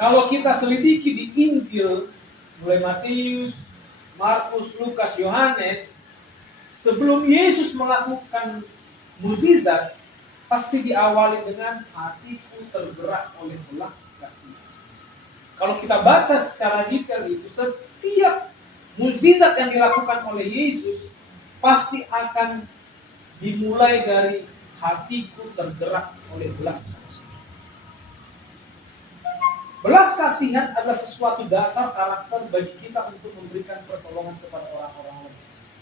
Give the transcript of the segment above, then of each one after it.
Kalau kita selidiki di Injil, mulai Matius, Markus, Lukas, Yohanes, sebelum Yesus melakukan mukjizat, pasti diawali dengan hatiku tergerak oleh belas kasihan. Kalau kita baca secara detail itu, setiap mukjizat yang dilakukan oleh Yesus pasti akan dimulai dari hatiku tergerak oleh belas kasihan. Belas kasihan adalah sesuatu dasar karakter bagi kita untuk memberikan pertolongan kepada orang-orang lain.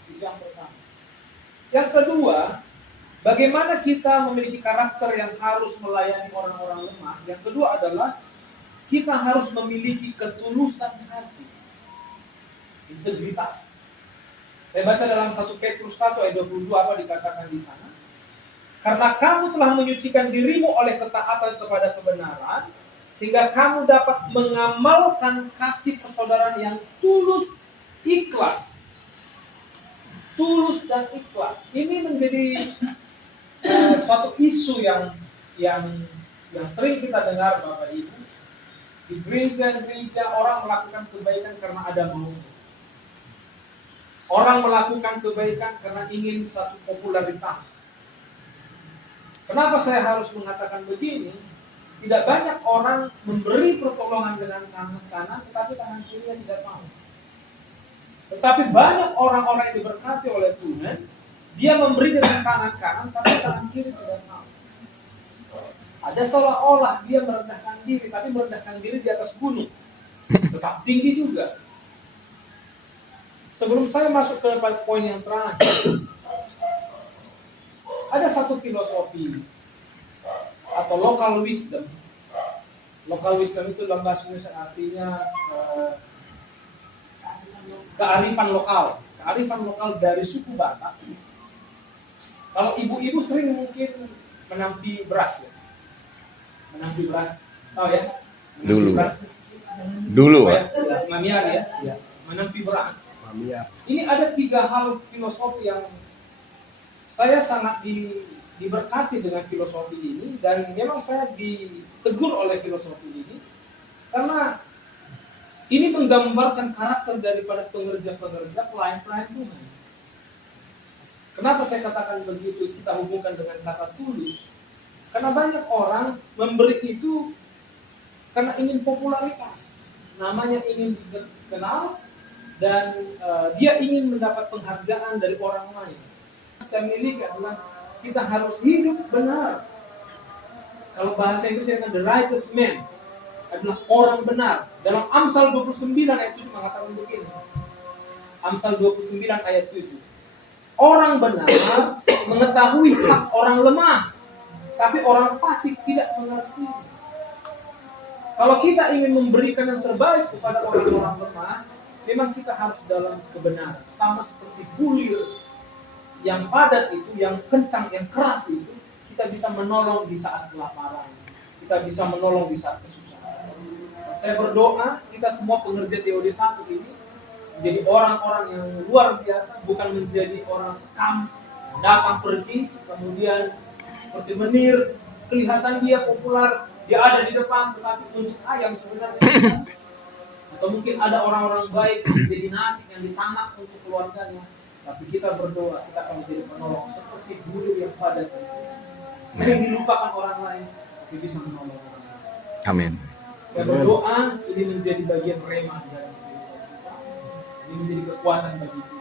Itu yang pertama. Yang kedua, bagaimana kita memiliki karakter yang harus melayani orang-orang lemah. Yang kedua adalah kita harus memiliki ketulusan hati, integritas. Saya baca dalam 1 Petrus 1 ayat 22 apa dikatakan di sana. Karena kamu telah menyucikan dirimu oleh ketaatan kepada kebenaran, sehingga kamu dapat mengamalkan kasih persaudaraan yang tulus, ikhlas. Tulus dan ikhlas. Ini menjadi suatu isu yang sering kita dengar Bapak Ibu. Di gereja orang melakukan kebaikan karena ada mau. Orang melakukan kebaikan karena ingin satu popularitas. Kenapa saya harus mengatakan begini? Tidak banyak orang memberi pertolongan dengan tangan kanan, tetapi tangan kiri tidak mau. Tetapi banyak orang-orang yang diberkati oleh Tuhan, dia memberi dengan tangan kanan, tapi tangan kiri tidak mau. Ada seolah-olah dia merendahkan diri, tapi merendahkan diri di atas gunung, tetap tinggi juga. Sebelum saya masuk ke poin yang terakhir, ada satu filosofi atau local wisdom. Local wisdom itu dalam bahasa Indonesia artinya kearifan lokal. Kearifan lokal dari suku Batak. Kalau ibu-ibu sering mungkin menampi beras ya. Menampi beras. Tahu ya? Dulu. Beras. Dulu, ya? Mamiar ya. Ya. Menampi beras. Mamiar. Ini ada 3 hal filosofi yang saya sangat diberkati dengan filosofi ini, dan memang saya ditegur oleh filosofi ini karena ini menggambarkan karakter daripada pengerja-pengerja pelayan-pelayan Tuhan. Kenapa saya katakan begitu? Kita hubungkan dengan kata tulus. Karena banyak orang memberi itu karena ingin popularitas, namanya ingin dikenal, dan dia ingin mendapat penghargaan dari orang lain. Kita miliki adalah kita harus hidup benar. Kalau bahasa Inggris the righteous man adalah orang benar. Dalam Amsal 29 ayat 7 mengatakan begini. Amsal 29 ayat 7. Orang benar mengetahui hak orang lemah, tapi orang fasik tidak mengerti. Kalau kita ingin memberikan yang terbaik kepada orang-orang lemah, memang kita harus dalam kebenaran. Sama seperti bulir yang padat itu, yang kencang, yang keras itu, kita bisa menolong di saat kelaparan. Kita bisa menolong di saat kesusahan. Saya berdoa kita semua pengerja TOD 1 ini menjadi orang-orang yang luar biasa, bukan menjadi orang skam, datang pergi, kemudian seperti menir, kelihatan dia populer, dia ada di depan, tetapi untuk ayam sebenarnya. Atau mungkin ada orang-orang baik menjadi nasi yang ditanak untuk keluarganya. Tapi kita berdoa, kita akan menjadi penolong seperti bulir yang padat. Sering dilupakan orang lain, tapi bisa menolong orang lain. Amin. Saya berdoa ini menjadi bagian rema dari kita. Ini menjadi kekuatan bagi kita.